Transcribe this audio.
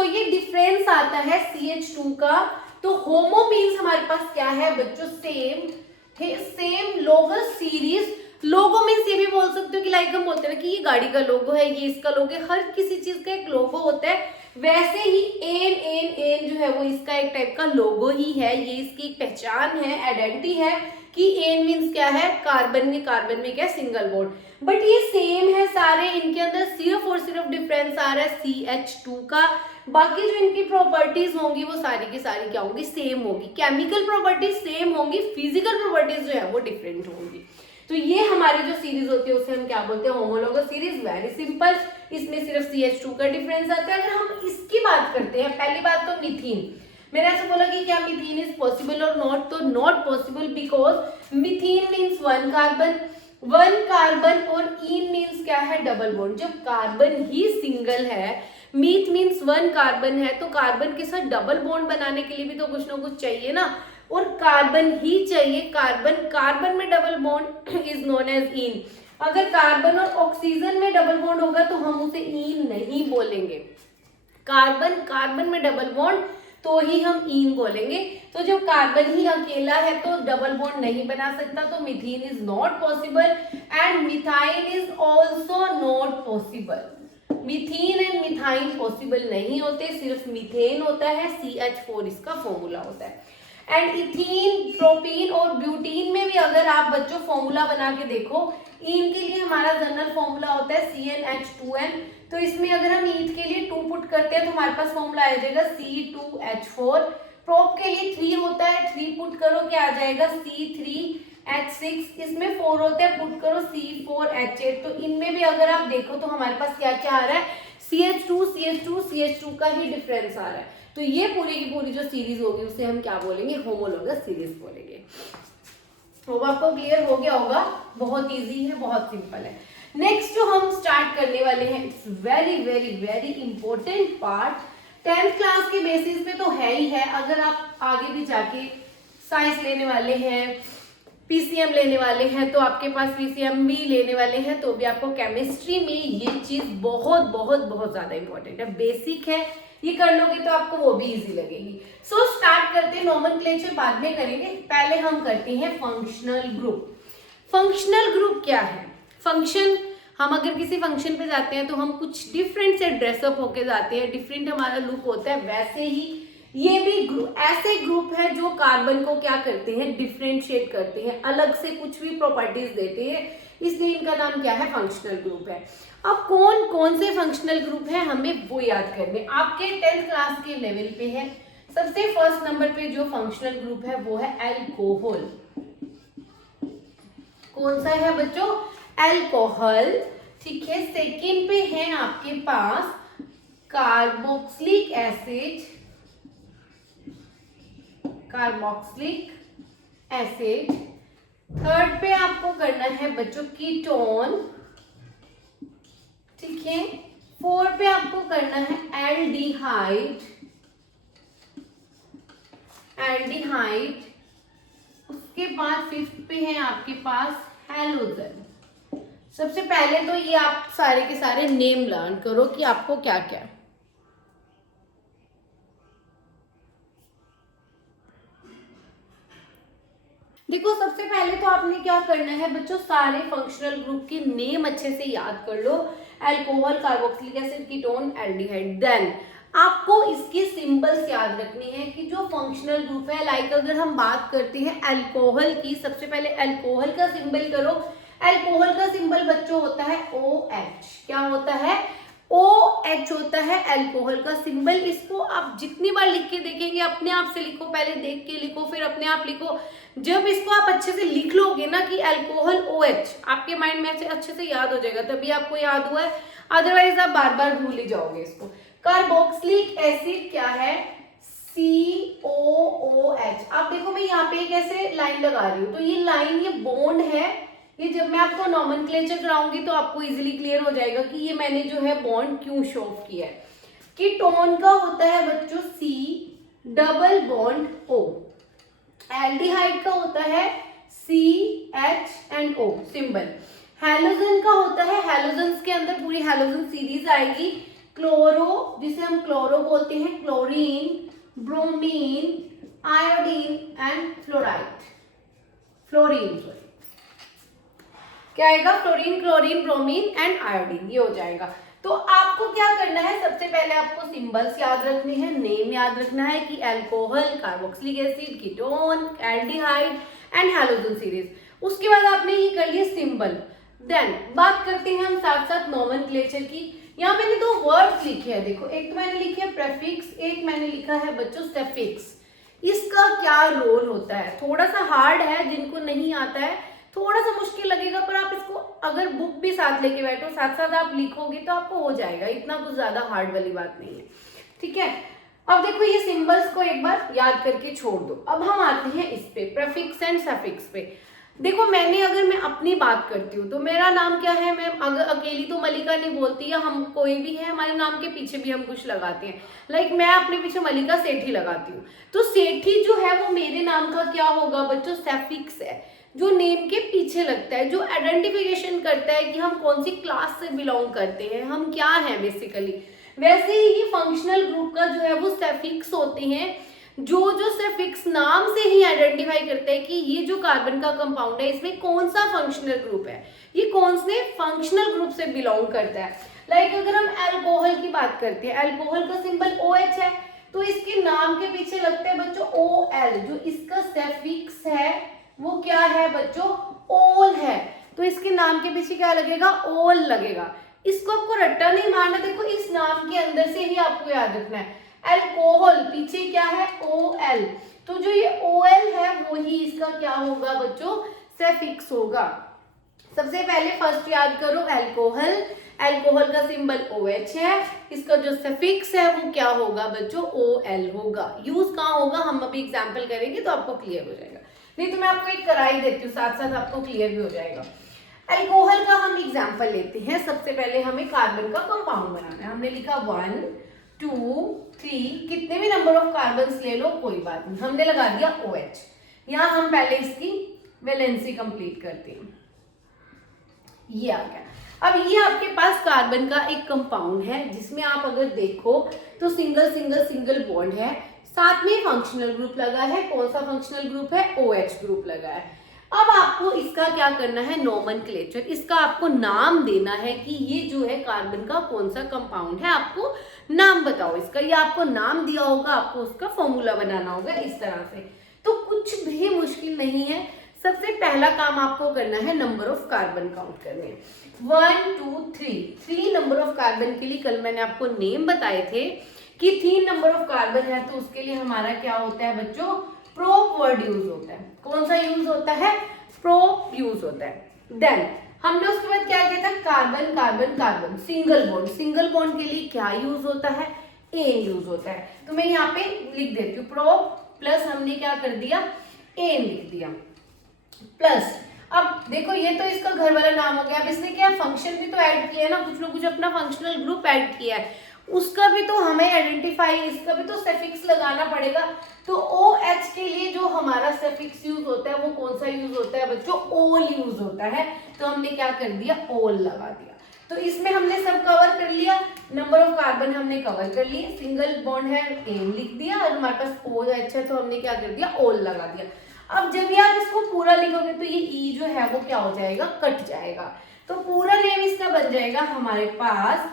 जो ये डिफरेंस आता है CH2 का, तो होमो मीन्स हमारे पास क्या है बच्चों, सेम लोगो सीरीज। लोगो मीन्स ये भी बोल सकते हो कि लाइक हम बोलते हैं कि ये गाड़ी का लोगो है, ये इसका लोगो है, हर किसी चीज का एक लोगो होता है। वैसे ही एन जो है वो इसका एक टाइप का लोगो ही है, ये इसकी एक पहचान है, आइडेंटिटी है कि एन मीन्स क्या है, कार्बन में क्या सिंगल बॉन्ड। बट ये सेम है सारे, इनके अंदर सिर्फ और सिर्फ डिफरेंस आ रहा है CH2 का। बाकी जो इनकी प्रॉपर्टीज होंगी वो सारी की सारी क्या होंगी, सेम होगी। केमिकल प्रॉपर्टीज सेम होंगी, फिजिकल प्रॉपर्टीज जो है वो डिफरेंट होंगी। तो ये हमारी जो सीरीज होती है उसे हम क्या बोलते हैं, होमोलोगस सीरीज। वेरी सिंपल, इसमें सिर्फ CH2 का डिफरेंस आता है। अगर हम इसकी बात करते हैं, पहली बात तो मीथेन, मैंने ऐसे बोला कि क्या मीथेन इज पॉसिबल और नॉट, तो not possible because methane means one carbon और ईन मीन्स क्या है, डबल बॉन्ड। जब कार्बन ही सिंगल है, मीथ मीन्स वन कार्बन है, तो कार्बन के साथ डबल बॉन्ड बनाने के लिए भी तो कुछ ना कुछ चाहिए ना, और कार्बन ही चाहिए। कार्बन में double bond is known as ene. अगर कार्बन और ऑक्सीजन में डबल बॉन्ड होगा तो हम उसे ईन नहीं बोलेंगे। कार्बन में डबल बॉन्ड तो ही हम ईन बोलेंगे। तो जब कार्बन ही अकेला है तो डबल बॉन्ड नहीं बना सकता, तो methane is not possible and methyl is also not possible. Methane and methyl possible नहीं होते, सिर्फ मीथेन होता है, CH4 इसका फॉर्मूला होता है। एंड इथीन, प्रोपीन और ब्यूटीन में भी अगर आप बच्चों फॉर्मूला बना के देखो, ईन के लिए हमारा जनरल फॉर्मूला होता है CnH2n। तो इसमें अगर हम ईथ के लिए 2 पुट करते हैं तो हमारे पास फॉर्मूला आ जाएगा C2H4। प्रोप के लिए 3 होता है, 3 पुट करो क्या आ जाएगा, C3H6। इसमें 4 होते हैं, पुट करो C4H8। तो इनमें भी अगर आप देखो तो हमारे पास क्या क्या आ रहा है, CH2 का ही डिफरेंस आ रहा है। तो ये पूरी की पूरी जो सीरीज होगी उसे हम क्या बोलेंगे, होमोलोगस सीरीज बोलेंगे। तो आपको क्लियर हो गया होगा, बहुत इजी है, बहुत सिंपल है। नेक्स्ट जो हम स्टार्ट करने वाले हैं, it's very very very important part. 10th class के बेसिस पे तो है ही है, अगर आप आगे भी जाके साइंस लेने वाले हैं, PCM लेने वाले हैं, तो आपके पास PCM भी लेने वाले हैं, तो भी आपको केमिस्ट्री में ये चीज बहुत बहुत बहुत ज्यादा इंपॉर्टेंट है, बेसिक है। ये कर लोगे तो आपको वो भी इजी लगेगी। सो स्टार्ट करते हैं, नॉमेनक्लेचर बाद में करेंगे, पहले हम करते हैं फंक्शनल ग्रुप। फंक्शनल ग्रुप क्या है, फंक्शन, हम अगर किसी फंक्शन पे जाते हैं तो हम कुछ डिफरेंट से ड्रेसअप होके जाते हैं, डिफरेंट हमारा लुक होता है, वैसे ही ये भी ग्रुप, ऐसे ग्रुप है जो कार्बन को क्या करते हैं, डिफरेंशिएट करते हैं, अलग से कुछ भी प्रॉपर्टीज देते हैं, इसलिए इनका नाम क्या है, फंक्शनल ग्रुप है। अब कौन कौन से फंक्शनल ग्रुप है हमें वो याद करने, आपके 10th क्लास के लेवल पे है। सबसे फर्स्ट नंबर पे जो फंक्शनल ग्रुप है वो है अल्कोहल। कौन सा है बच्चों, अल्कोहल, ठीक है। सेकेंड पे है आपके पास कार्बोक्सिलिक एसिड, थर्ड पे आपको करना है बच्चों कीटोन, ठीक है। फोर्थ पे आपको करना है एल्डिहाइड, उसके बाद फिफ्थ पे है आपके पास हैलोजन। सबसे पहले तो ये आप सारे के सारे नेम लर्न करो कि आपको क्या क्या, देखो सबसे पहले तो आपने क्या करना है बच्चों, सारे फंक्शनल ग्रुप के नेम अच्छे से याद कर लो, alcohol, carboxylic acid, ketone, aldehyde. Then आपको इसके सिंबल्स याद रखने हैं कि जो फंक्शनल ग्रुप है, लाइक अगर हम बात करते हैं अल्कोहल की, सबसे पहले अल्कोहल का सिंबल करो। अल्कोहल का सिंबल बच्चों होता है OH। क्या होता है, OH होता है अल्कोहल का सिंबल। इसको आप जितनी बार लिख के देखेंगे, अपने आप से लिखो, पहले देख के लिखो फिर अपने आप लिखो। जब इसको आप अच्छे से लिख लोगे ना कि अल्कोहल OH, आपके माइंड में अच्छे से याद हो जाएगा, तभी आपको याद हुआ है, अदरवाइज आप बार बार भूल ही जाओगे इसको। कार्बोक्सिलिक एसिड क्या है, COOH। आप देखो मैं यहाँ पे एक ऐसे लाइन लगा रही हूँ, तो ये लाइन, ये बॉन्ड है, ये जब मैं आपको नॉमेनक्लेचर कराऊंगी तो आपको इजीली क्लियर हो जाएगा कि ये मैंने जो है बॉन्ड क्यों शो किया है। कीटोन का होता है बच्चों C double bond O। Aldehyde का होता है CHNO सिंबल। हैलोजन का होता है, हैलोजन के अंदर पूरी हैलोजन सीरीज आएगी, क्लोरो, जिसे हम क्लोरो बोलते हैं, chlorine, bromine, iodine and fluoride, fluorine, sorry क्या आएगा, fluorine, chlorine, bromine and iodine, ये हो जाएगा। तो आपको क्या करना है, सबसे पहले आपको सिंबल्स याद रखने हैं, नेम याद रखना है कि alcohol, carboxylic acid, ketone, aldehyde and halogen series. उसके बाद आपने ये कर लिया सिंबल। देन बात करते हैं हम साथ साथ नोमेनक्लेचर की। यहाँ मैंने दो वर्ड्स लिखे हैं, देखो एक तो मैंने लिखे है प्रेफिक्स, एक मैंने लिखा है बच्चों सफिक्स। इसका क्या रोल होता है, थोड़ा सा हार्ड है, जिनको नहीं आता है थोड़ा सा मुश्किल लगेगा, पर आप इसको अगर बुक भी साथ लेके बैठो, साथ साथ आप लिखोगे तो आपको हो जाएगा, इतना कुछ ज्यादा हार्ड वाली बात नहीं है, ठीक है। अब देखो ये सिंबल्स को एक बार याद करके छोड़ दो। अब हम आते हैं इस पे, प्रेफिक्स एंड सफिक्स पे। देखो अगर मैं अपनी बात करती हूँ तो मेरा नाम क्या है, मैं अगर अकेली तो मलिका नहीं बोलती, या हम कोई भी है हमारे नाम के पीछे भी हम कुछ लगाते हैं, लाइक मैं अपने पीछे मलिका सेठी लगाती हूँ, तो सेठी जो है वो मेरे नाम का क्या होगा बच्चों, सफिक्स है, जो नेम के पीछे लगता है, जो आइडेंटिफिकेशन करता है कि हम कौन सी क्लास से बिलोंग करते हैं, हम क्या हैं बेसिकली। वैसे ही ये फंक्शनल ग्रुप का जो है वो सफिक्स होते हैं, जो सफिक्स नाम से ही आइडेंटिफाई करते हैं कि ये जो कार्बन का कंपाउंड है इसमें कौन सा फंक्शनल ग्रुप है, ये कौन से फंक्शनल ग्रुप से बिलोंग करता है। लाइक अगर हम अल्कोहल की बात करते हैं, अल्कोहल का सिंबल OH है, तो इसके नाम के पीछे लगता है बच्चों OL, जो इसका सफिक्स है वो क्या है बच्चों, ओल है, तो इसके नाम के पीछे क्या लगेगा, ओल लगेगा। इसको आपको रट्टा नहीं मारना, देखो इस नाम के अंदर से ही आपको याद रखना है, अल्कोहल पीछे क्या है OL, तो जो ये OL है वो ही इसका क्या होगा बच्चों, सफिक्स होगा। सबसे पहले फर्स्ट याद करो अल्कोहल, अल्कोहल का सिंबल OH है, इसका जो सफिक्स है वो क्या होगा बच्चों, OL होगा। यूज कहाँ होगा हम अभी एग्जाम्पल करेंगे तो आपको क्लियर हो जाएगा, नहीं तो मैं आपको एक कराई देती हूँ, साथ साथ आपको क्लियर भी हो जाएगा। अल्कोहल का हम एग्जांपल लेते हैं। सबसे पहले हमें कार्बन का कंपाउंड बनाना है, हमने लिखा 1 2 3, कितने भी नंबर ऑफ कार्बन्स ले लो कोई बात नहीं, हमने लगा दिया OH। यहाँ हम पहले इसकी वैलेंसी कंप्लीट करते हैं, ये आ गया। अब ये आपके पास कार्बन का एक कंपाउंड है जिसमें आप अगर देखो तो सिंगल सिंगल सिंगल बॉन्ड है, साथ में फंक्शनल ग्रुप लगा है, कौन सा फंक्शनल ग्रुप है, OH ग्रुप लगा है। अब आपको इसका क्या करना है, नोमेनक्लेचर, इसका आपको नाम देना है कि ये जो है कार्बन का कौन सा कंपाउंड है, आपको नाम बताओ इसका, ये आपको नाम दिया होगा, आपको उसका फॉर्मूला बनाना होगा इस तरह से। तो कुछ भी मुश्किल नहीं है, सबसे पहला काम आपको करना है नंबर ऑफ कार्बन काउंट करने, 1 2 3 नंबर ऑफ कार्बन के लिए कल मैंने आपको नेम बताए थे कि 3 नंबर ऑफ कार्बन है, तो उसके लिए हमारा क्या होता है बच्चों, प्रोप वर्ड यूज होता है। कौन सा यूज होता है, प्रोप यूज होता है। देन हमने उसके बाद क्या किया था, carbon carbon carbon, single bond, single bond के लिए क्या यूज होता है, एन यूज होता है। तो मैं यहाँ पे लिख देती हूँ, प्रोप प्लस हमने क्या कर दिया, एन लिख दिया, प्लस अब देखो ये तो इसका घर वाला नाम हो गया, अब इसने क्या फंक्शन भी तो ऐड किया है ना, कुछ ना कुछ अपना फंक्शनल ग्रुप ऐड किया है, उसका भी तो हमें आइडेंटिफाई, इसका भी तो सफिक्स लगाना पड़ेगा। तो OH के लिए जो हमारा सफिक्स यूज होता है वो कौन सा यूज होता है बच्चों, ओल यूज होता है, तो हमने क्या कर दिया, ओल लगा दिया। तो इसमें हमने सब कवर कर लिया, नंबर ऑफ कार्बन हमने कवर कर लिए, सिंगल बॉन्ड है एन लिख दिया, और हमारे पास OH है तो हमने क्या कर दिया, ओल लगा दिया। अब जब भी आप इसको पूरा लिखोगे तो ये ई जो है वो क्या हो जाएगा, कट जाएगा, तो पूरा नेम इसका बन जाएगा हमारे पास